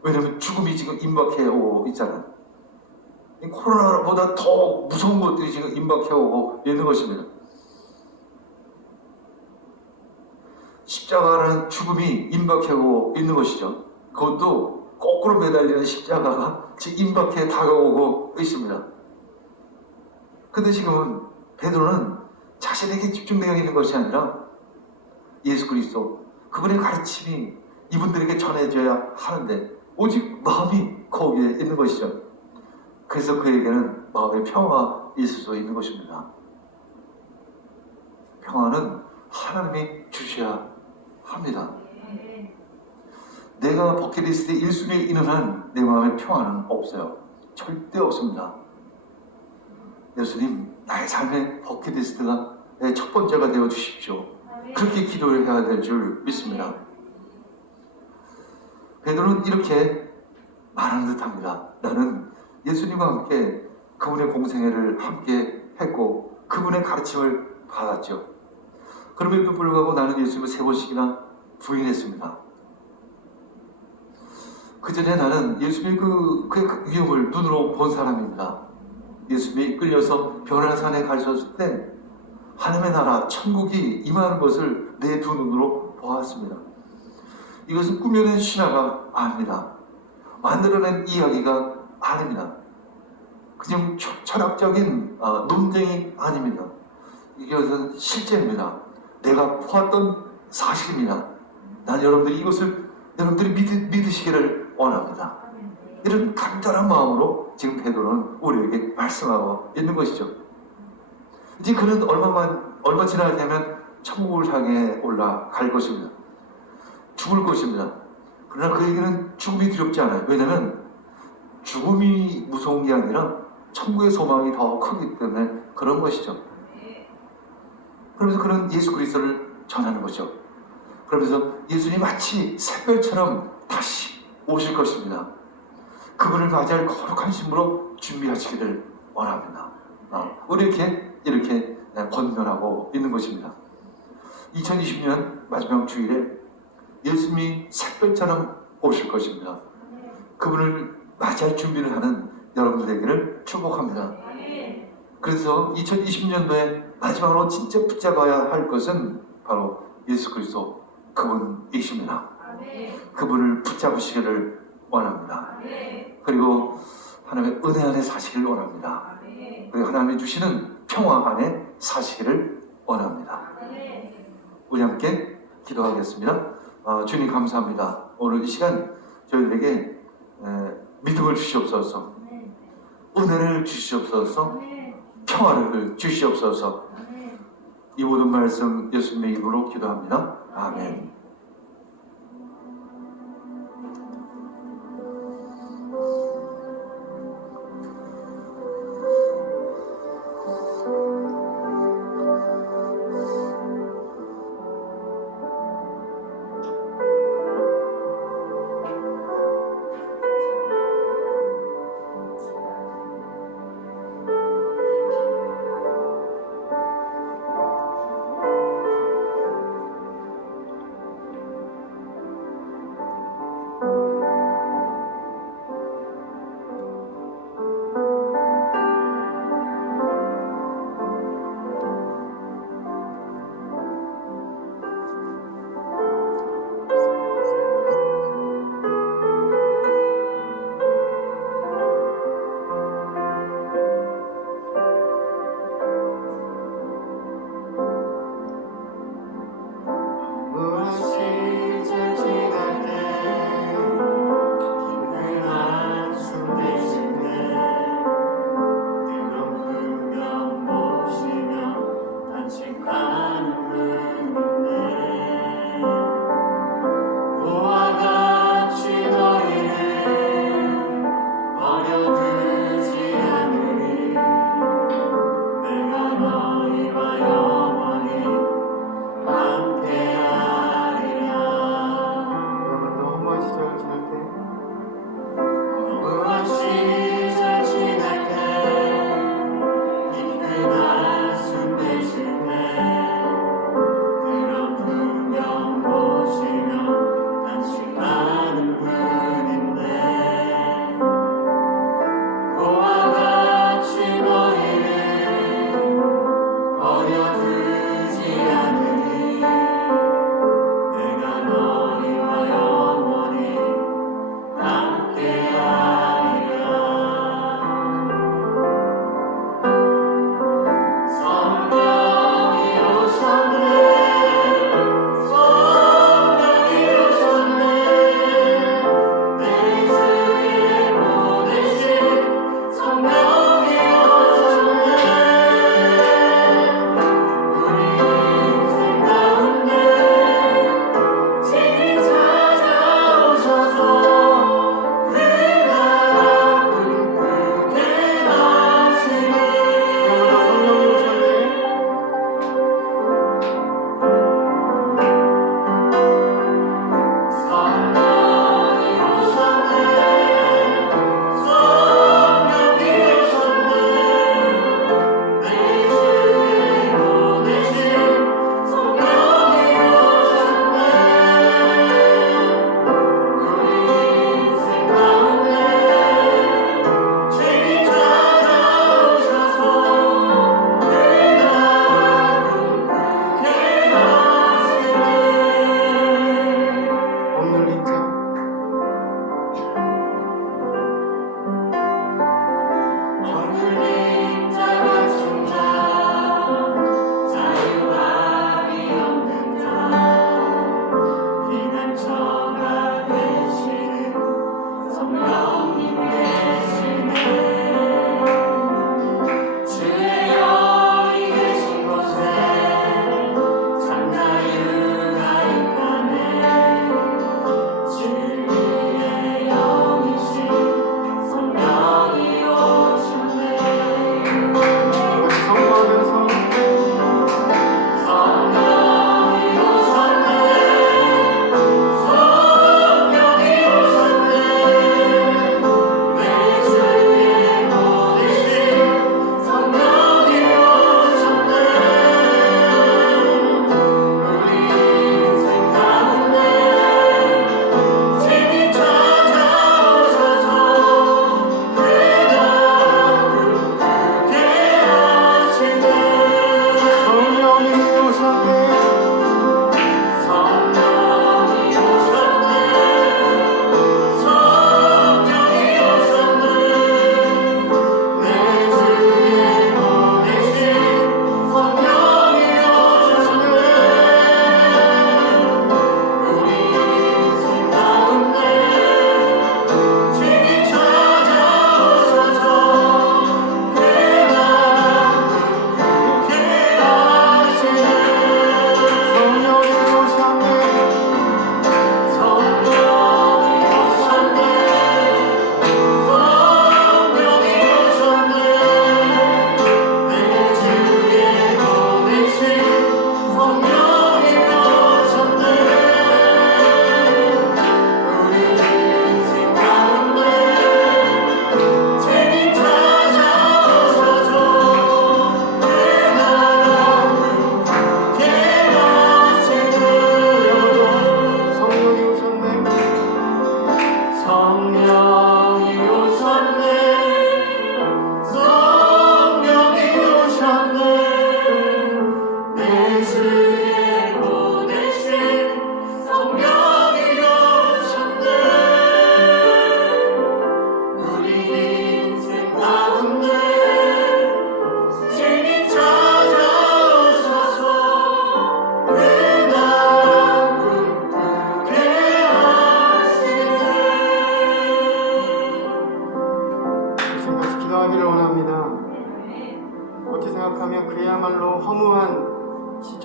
왜냐하면 죽음이 지금 임박해 오고 있잖아요. 코로나보다 더 무서운 것들이 지금 임박해 오고 있는 것입니다. 십자가라는 죽음이 임박해 오고 있는 것이죠. 그것도 거꾸로 매달리는 십자가가 지금 임박해 다가오고 있습니다. 근데 지금은 베드로는 자신에게 집중되어 있는 것이 아니라 예수 그리스도, 그분의 가르침이 이분들에게 전해져야 하는데 오직 마음이 거기에 있는 것이죠. 그래서 그에게는 마음의 평화가 있을 수 있는 것입니다. 평화는 하나님이 주셔야 합니다. 내가 버킷리스트의 1순위에 있는 한 내 마음의 평화는 없어요. 절대 없습니다. 예수님, 나의 삶의 버킷리스트가 내 첫 번째가 되어 주십시오. 그렇게 기도를 해야 될 줄 믿습니다. 베드로는 이렇게 말하는 듯합니다. 나는 예수님과 함께 그분의 공생애를 함께 했고 그분의 가르침을 받았죠. 그럼에도 불구하고 나는 예수님을 3번씩이나 부인했습니다. 그 전에 나는 예수님의 그의 위험을 눈으로 본 사람입니다. 예수님이 이끌려서 변화산에 가셨을 때 하나님의 나라, 천국이 임하는 것을 내 두 눈으로 보았습니다. 이것은 꾸며낸 신화가 아닙니다. 만들어낸 이야기가 아닙니다. 그냥 철학적인 논쟁이 아닙니다. 이것은 실제입니다. 내가 보았던 사실입니다. 난 여러분들이 이것을 여러분들이 믿으시기를 원합니다. 이런 간절한 마음으로 지금 베드로는 우리에게 말씀하고 있는 것이죠. 이제 그는 얼마 지나야 되면 천국을 향해 올라갈 것입니다. 죽을 것입니다. 그러나 그에게는 죽음이 두렵지 않아요. 왜냐하면 죽음이 무서운 게 아니라 천국의 소망이 더 크기 때문에 그런 것이죠. 그러면서 그는 예수 그리스도를 전하는 거죠. 그러면서 예수님이 마치 샛별처럼 다시 오실 것입니다. 그분을 맞이할 거룩한 신부로 준비하시기를 원합니다. 우리 이렇게 권면하고 있는 것입니다. 2020년 마지막 주일에 예수님이 샛별처럼 오실 것입니다. 그분을 맞이할 준비를 하는 여러분들 되기를 축복합니다. 그래서 2020년도에 마지막으로 진짜 붙잡아야 할 것은 바로 예수 그리스도 그분이십니다. 그분을 붙잡으시기를 원합니다. 그리고 하나님의 은혜 안에 사시기를 원합니다. 그리고 하나님이 주시는 평화 안에 사시기를 원합니다. 우리 함께 기도하겠습니다. 주님 감사합니다. 오늘 이 시간 저희들에게 믿음을 주시옵소서, 은혜를 주시옵소서, 평화를 주시옵소서. 이 모든 말씀 예수님의 이름으로 기도합니다. 아멘.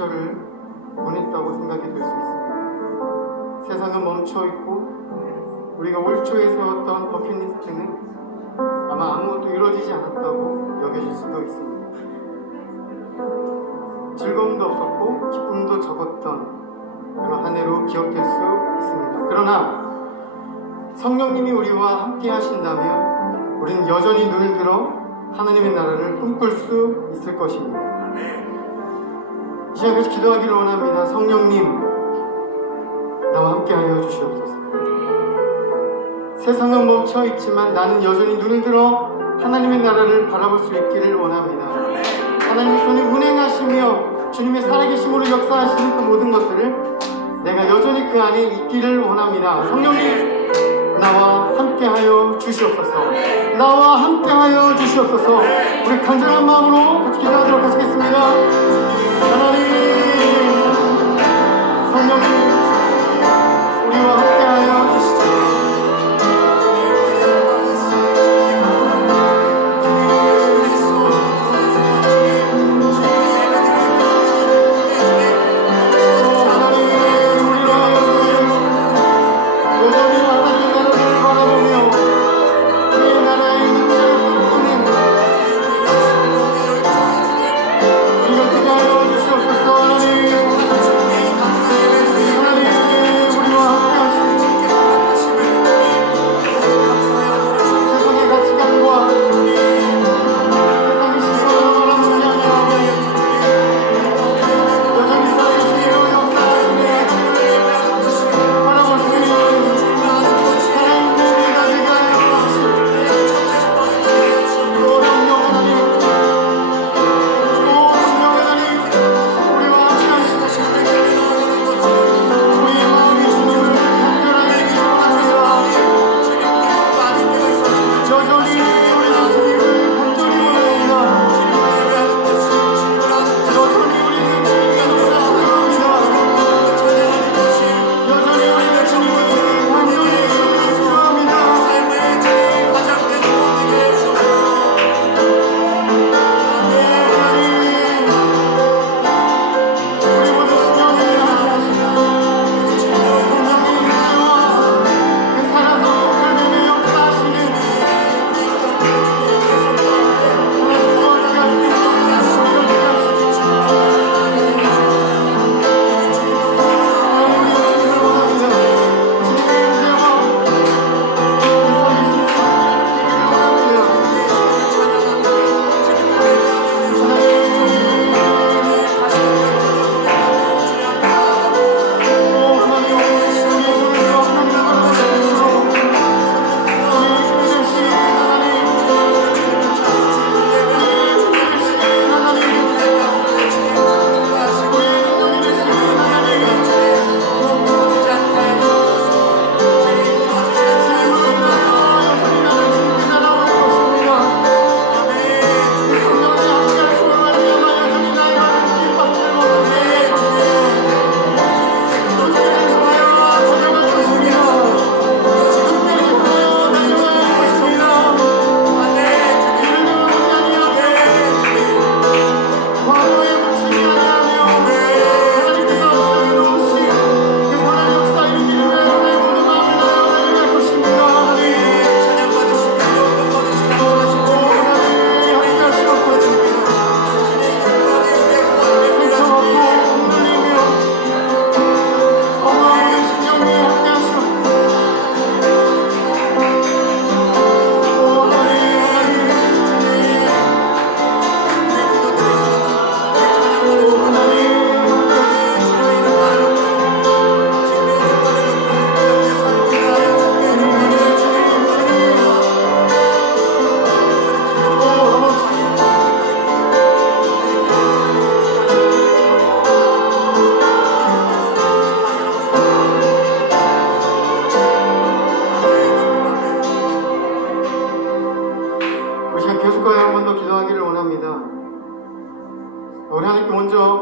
시절을 보냈다고 생각이 될 수 있습니다. 세상은 멈춰 있고 우리가 올 초에 세웠던 버킷리스트는 아마 아무것도 이루어지지 않았다고 여겨질 수도 있습니다. 즐거움도 없었고 기쁨도 적었던 그런 한 해로 기억될 수 있습니다. 그러나 성령님이 우리와 함께 하신다면 우리는 여전히 눈을 들어 하나님의 나라를 꿈꿀 수 있을 것입니다. 이 시간 같이 기도하기를 원합니다. 성령님, 나와 함께 하여 주시옵소서. 세상은 멈춰 있지만 나는 여전히 눈을 들어 하나님의 나라를 바라볼 수 있기를 원합니다. 하나님의 손이 운행하시며 주님의 살아계심으로 역사하시는 그 모든 것들을 내가 여전히 그 안에 있기를 원합니다. 성령님, 나와 함께하여 주시옵소서. 나와 함께하여 주시옵소서. 우리 간절한 마음으로 같이 기도하도록 하시겠습니다. 하나님, 성령님, 우리와 함께하여 주시옵소서.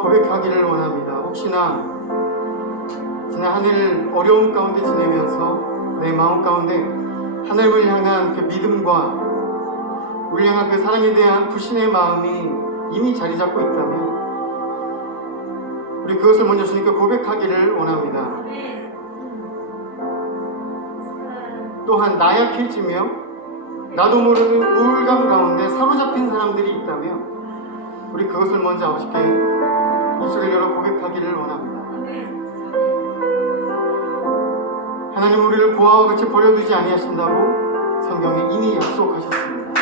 고백하기를 원합니다. 혹시나 지난 한 해를 어려움 가운데 지내면서 내 마음 가운데 하나님을 향한 그 믿음과 우리 향한 그 사랑에 대한 불신의 마음이 이미 자리 잡고 있다면 우리 그것을 먼저 주님께 고백하기를 원합니다. 또한 나약해지며 나도 모르는 우울감 가운데 사로잡힌 사람들이 있다면 우리 그것을 먼저 아버지께 입술을 열어 고백하기를 원합니다. 하나님 우리를 고아와 같이 버려두지 아니하신다고 성경에 이미 약속하셨습니다.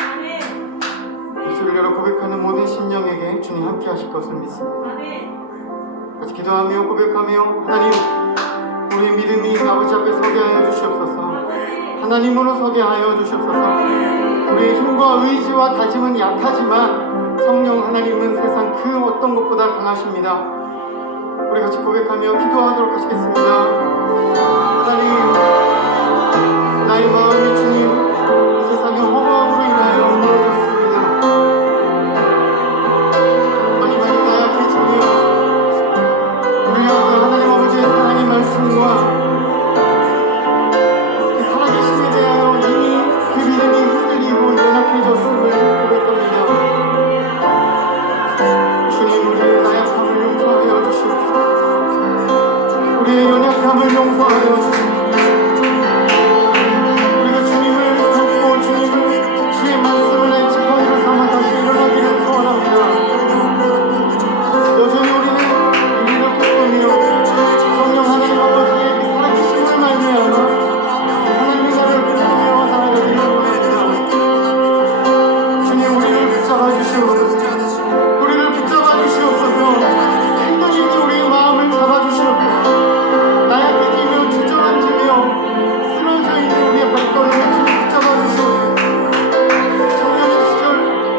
입술을 열어 고백하는 모든 심령에게 주님 함께 하실 것을 믿습니다. 같이 기도하며 고백하며 하나님 우리의 믿음이 아버지 앞에 서게 하여 주시옵소서. 하나님으로 서게 하여 주시옵소서. 우리의 힘과 의지와 다짐은 약하지만 성령 하나님은 세상 그 어떤 것보다 강하십니다. 우리 같이 고백하며 기도하도록 하시겠습니다. 하나님 나의 마음이 주님 세상의 허무함으로 인하여 무너졌습니다. 많이 나약해지며 우리가 하나님 아버지의 사랑의 말씀과 그 살아계심에 대하여 이미 그 믿음이 흔들리고 연약해졌음을 고백합니다. 주님 우리의 나약함을 용서하여 주시옵소서. 우리의 연약함을 용서하여 주시옵소서. 우리가 주님을 섬고 주의 말씀을 내 지팡이로 삼아 다시 일어나기를 소원합니다. 여전히 우리는 우리를 꿈꾸며 성령 하나님 아버지의 그 살아계심을 말미암아 하나님의 나라를 꿈꾸며 살아가기를 원합니다. 주님 우리를 붙잡아 주시옵소서. 우리를 붙잡아 주시옵소서. 행동이 우리의 마음을 잡아 주시옵소서. 나약해지며 주저앉으며 쓰러져 있는 우리의 발걸음을 주님 붙잡아 주시옵소서. 청년의 시절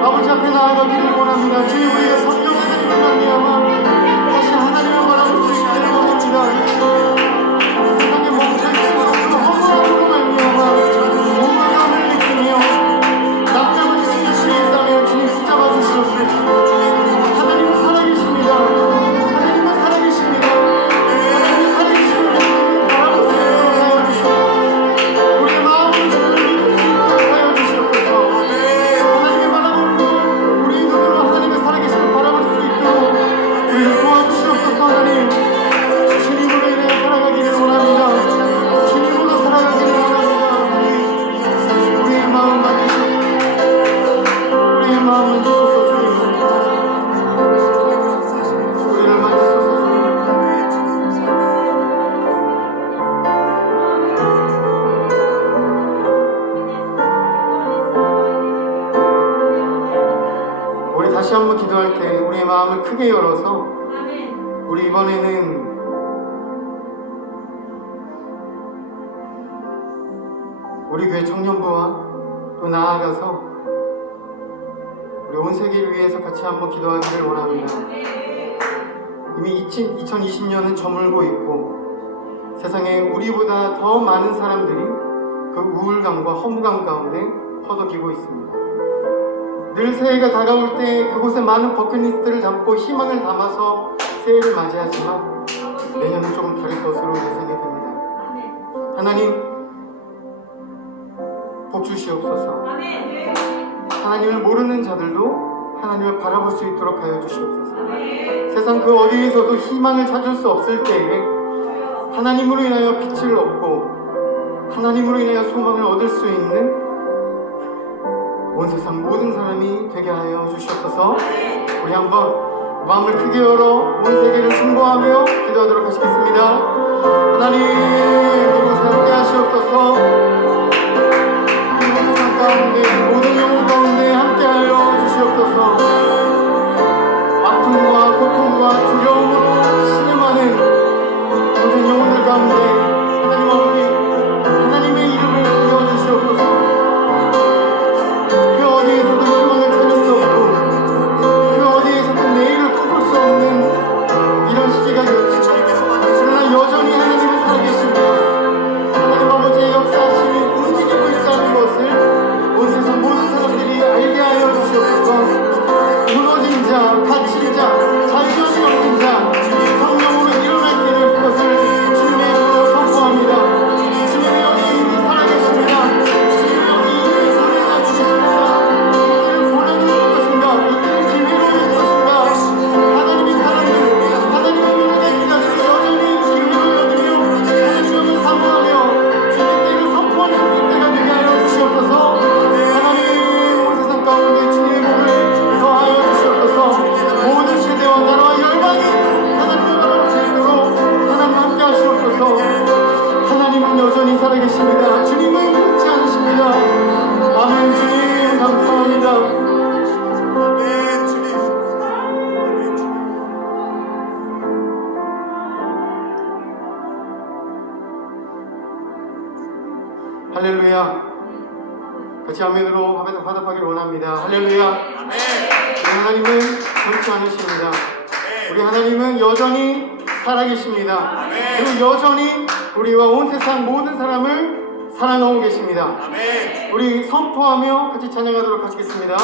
아버지 앞에 나아가기를 원합니다. 주님 우리의 성령 하나님을 말미암아 다시 하나님을 바라볼 수 있기를 원합니다. 세상에 멈춰있으므로 그 허무함으로 말미암아 우울감을 느끼며 남자분이 수치에 있다면 주님 붙잡아 주시옵소서. 하나님은 살아계십니다. 하나님은 살아계십니다. 하나님은 살아계심을 바라볼 수 있도록 하여 주시옵소서. 우리의 마음으로 주님을 믿을 수 있도록 하여 주시옵소서. 하나님의 바라보고 우리의 눈으로 하나님의 살아계심을 바라볼 수 있도록 우리를 도와주시옵소서. 하나님 주님으로 인해 살아가기를 원합니다. 주님으로 살아가기를 원합니다. 우리의 마음 만지소서. 우리의 마음 만지소서. 주님 우리를 만지소서. 우리 다시 한번 기도할 때 우리의 마음을 크게 열어서 우리 이번에는 우리 교회 청년부와 또 나아가서 우리 온 세계를 위해서 같이 한번 기도하기를 원합니다. 이미 2020년은 저물고 있고 세상에 우리보다 더 많은 사람들이 그 우울감과 허무감 가운데 허덕이고 있습니다. 늘 새해가 다가올 때 그곳에 많은 버킷리스트를 담고 희망을 담아서 새해를 맞이하지만 내년은 조금 다를 것으로 예상이 됩니다. 하나님 복 주시옵소서. 하나님을 모르는 자들도 하나님을 바라볼 수 있도록 하여 주시옵소서. 세상 그 어디에서도 희망을 찾을 수 없을 때에 하나님으로 인하여 빛을 얻고 하나님으로 인하여 소망을 얻을 수 있는 온 세상 모든 사람이 되게 하여 주시옵소서. 우리 한번 마음을 크게 열어 온 세계를 승부하며 기도하도록 하시겠습니다. 하나님 이곳에 함께 하시옵소서. 이 세상 가운데 모든 영혼 가운데 함께 하여 주시옵소서. 아픔과 고통과 두려움으로 신음하는 모든 영혼들 가운데 하나님 아버지 하나님의 이름을 불러주시옵소서. 그 어디에서도 희망을 찾을 수 없고 그 어디에서도 내일을 꿈꿀 수 없는 이런 시기가 되었습니다. 그러나 여전히 하나님은 살아계십니다. 하나님 아버지의 역사하심이 움직이고 있다는 것을 온 세상 모든 사람들이 알게 하여 주시옵소서. 무너진 자, 갇힌 자, 자유함이 없는 자 살아계십니다. 주님은 변치 않으십니다. 아멘. 주님 감사합니다. 아멘. 주님. 아멘. 주님. 할렐루야. 같이 아멘으로 화답하기를 원합니다. 할렐루야. 우리 하나님은 변치 않으십니다. 우리 하나님은 여전히 살아계십니다. 그리고 여전히 우리와 온 세상 모든 사람을 사랑하고 계십니다. 우리 선포하며 같이 찬양하도록 하시겠습니다.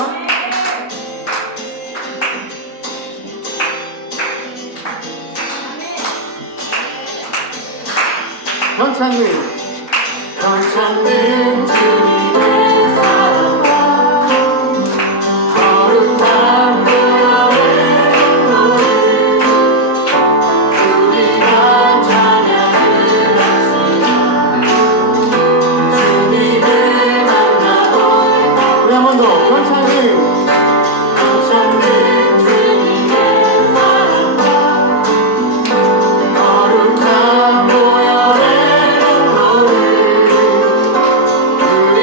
변치 않는 주님의 사랑과 거룩한 보혈의 노래 우리가 찬양을 합시다. 주님을 만나고 우리 한 번 더 변치 않는 주님의 사랑과 거룩한 보혈의 노래 우리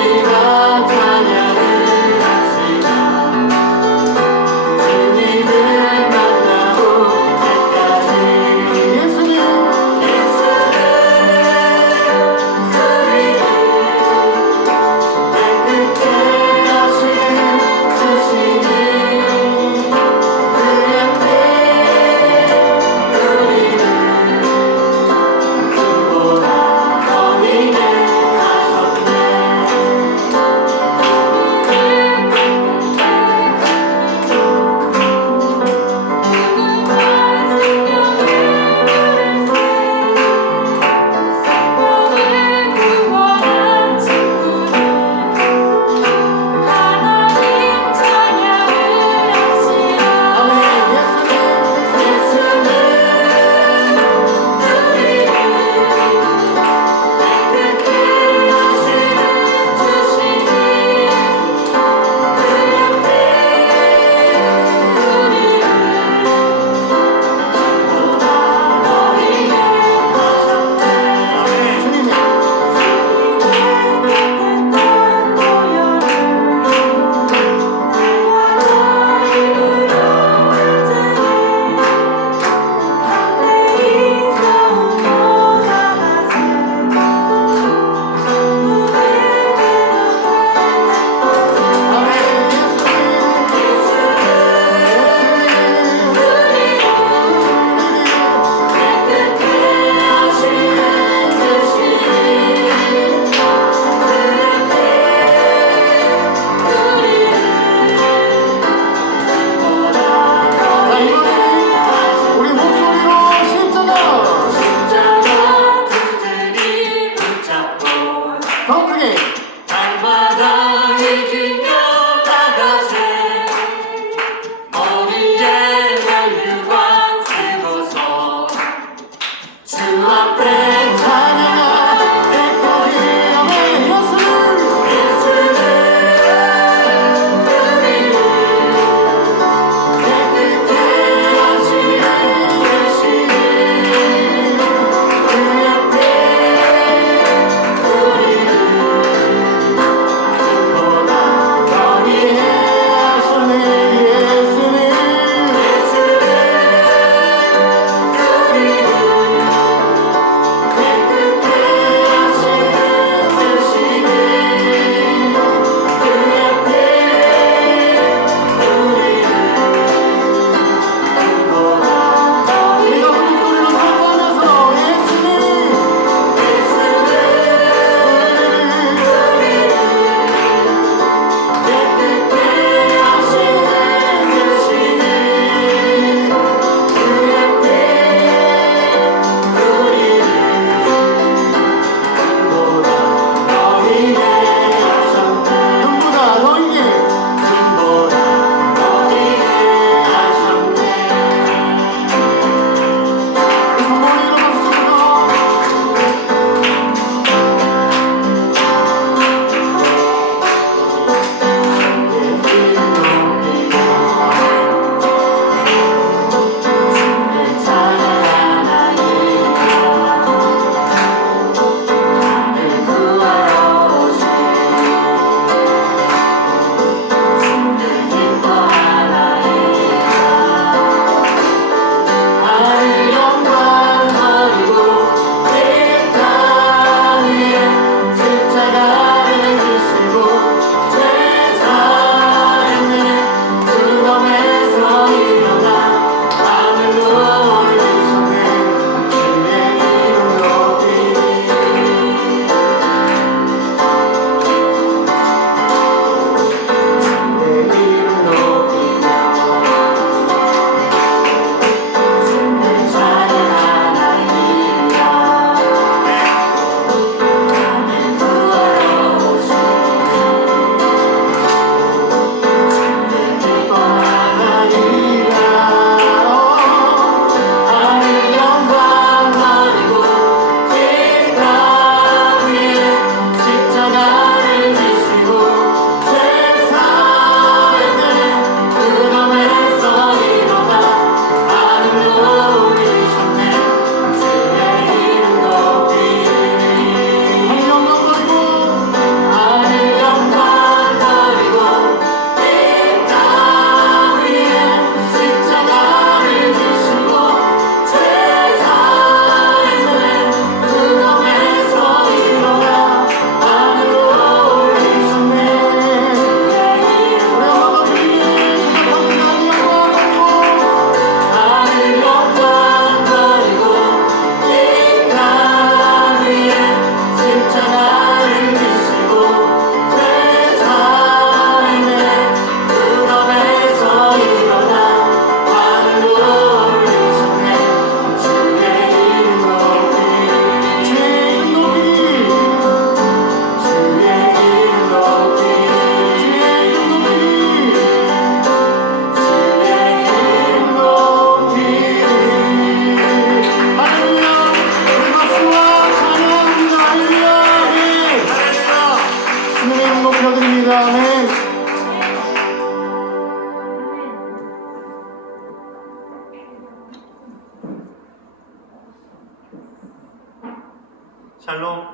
샬롬,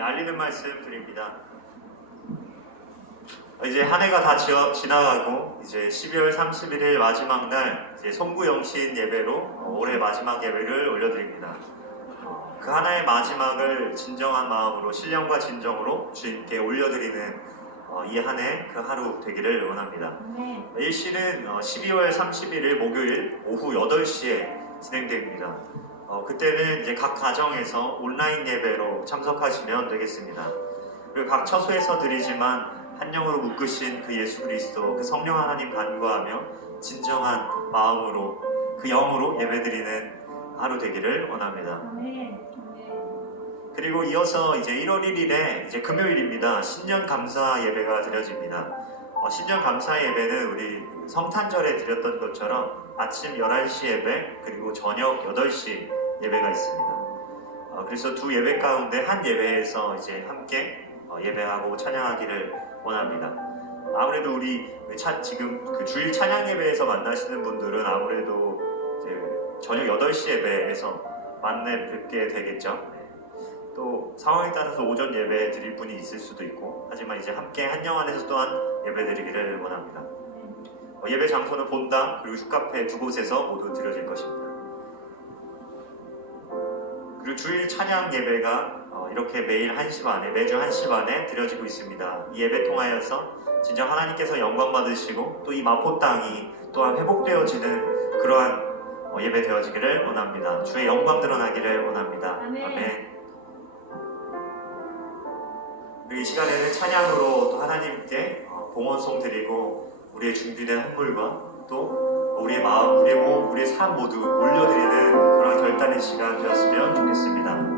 알리는 말씀 드립니다. 이제 한 해가 다 지나가고 이제 12월 31일 마지막 날 이제 송구 영신 예배로 올해 마지막 예배를 올려드립니다. 그 하나의 마지막을 진정한 마음으로 신령과 진정으로 주님께 올려드리는 이 한 해 그 하루 되기를 원합니다. 일시는 12월 31일 목요일 오후 8시에 진행됩니다. 그때는 이제 각 가정에서 온라인 예배로 참석하시면 되겠습니다. 그리고 각 처소에서 드리지만 한 영으로 묶으신 그 예수 그리스도, 그 성령 하나님 간구하며 진정한 마음으로 그 영으로 예배드리는 하루 되기를 원합니다. 그리고 이어서 이제 1월 1일에 이제 금요일입니다. 신년 감사 예배가 드려집니다. 신년 감사 예배는 우리 성탄절에 드렸던 것처럼 아침 11시 예배 그리고 저녁 8시 예배가 있습니다. 그래서 두 예배 가운데 한 예배에서 이제 함께 예배하고 찬양하기를 원합니다. 아무래도 우리 지금 그 주일 찬양 예배에서 만나시는 분들은 아무래도 이제 저녁 8시 예배에서 만나 뵙게 되겠죠. 또 상황에 따라서 오전 예배 드릴 분이 있을 수도 있고, 하지만 이제 함께 한영 안에서 또한 예배 드리기를 원합니다. 예배 장소는 본당 그리고 슈카페 두 곳에서 모두 드려질 것입니다. 그리고 주일 찬양 예배가 이렇게 매일 1시 반에, 매주 1시 반에 드려지고 있습니다. 이 예배 통하여서 진짜 하나님께서 영광 받으시고 또 이 마포 땅이 또한 회복되어지는 그러한 예배 되어지기를 원합니다. 주의 영광 드러나기를 원합니다. 아멘. 그리고 이 시간에는 찬양으로 또 하나님께 봉헌송 드리고 우리의 준비된 헌물과 또 우리의 마음, 우리의 몸, 우리의 삶 모두 올려드리는 그런 결단의 시간 되었으면 좋겠습니다.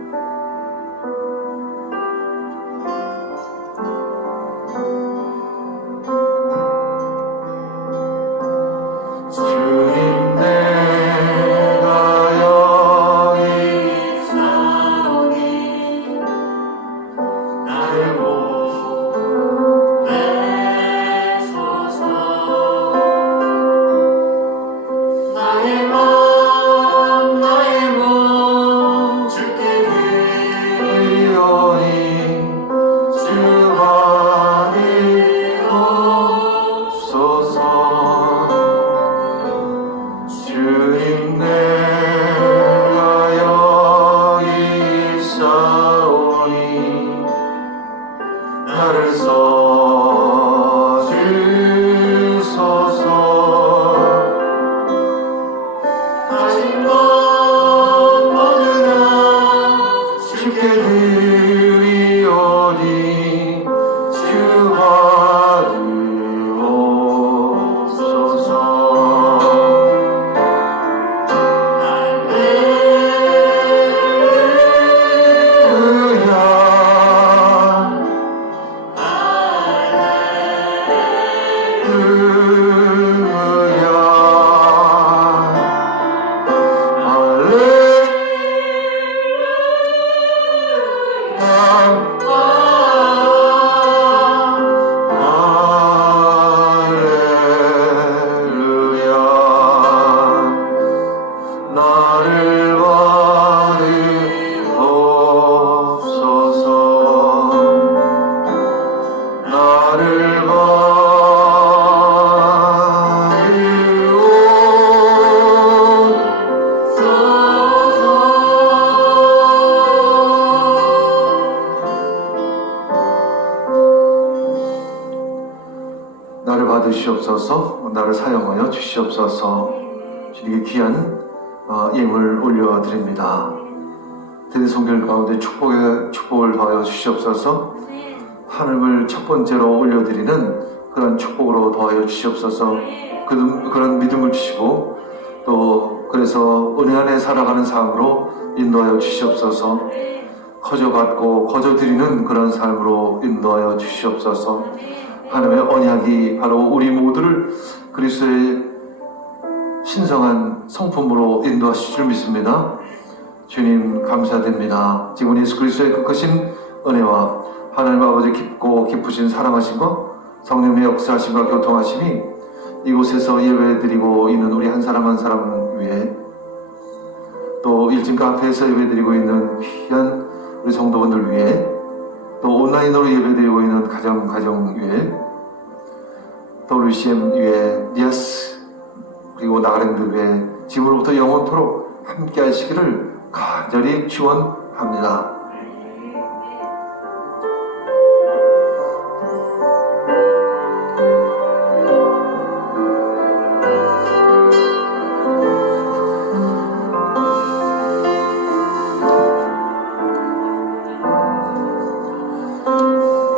받으시옵소서. 나를 사용하여 주시옵소서. 주님께 귀한 예물 올려드립니다. 대대성결 가운데 축복을 더하여 주시옵소서. 하늘을 첫 번째로 올려드리는 그런 축복으로 더하여 주시옵소서. 그런 믿음을 주시고 또 그래서 은혜 안에 살아가는 삶으로 인도하여 주시옵소서. 거저받고 거저드리는 그런 삶으로 인도하여 주시옵소서. 하나님의 언약이 바로 우리 모두를 그리스도의 신성한 성품으로 인도하실 줄 믿습니다. 주님 감사드립니다. 지금 예수 그리스도의 그 크신 은혜와 하나님 아버지 깊고 깊으신 사랑하심과 성령의 역사하심과 교통하심이 이곳에서 예배드리고 있는 우리 한 사람 한 사람 위에 또 일진 카페에서 예배드리고 있는 귀한 우리 성도분들 위해 또 온라인으로 예배드리고 있는 가정 위해 또 루시엠 위해 니아스 그리고 나가랭들 위해 지금으로부터 영원토록 함께 하시기를 간절히 축원합니다.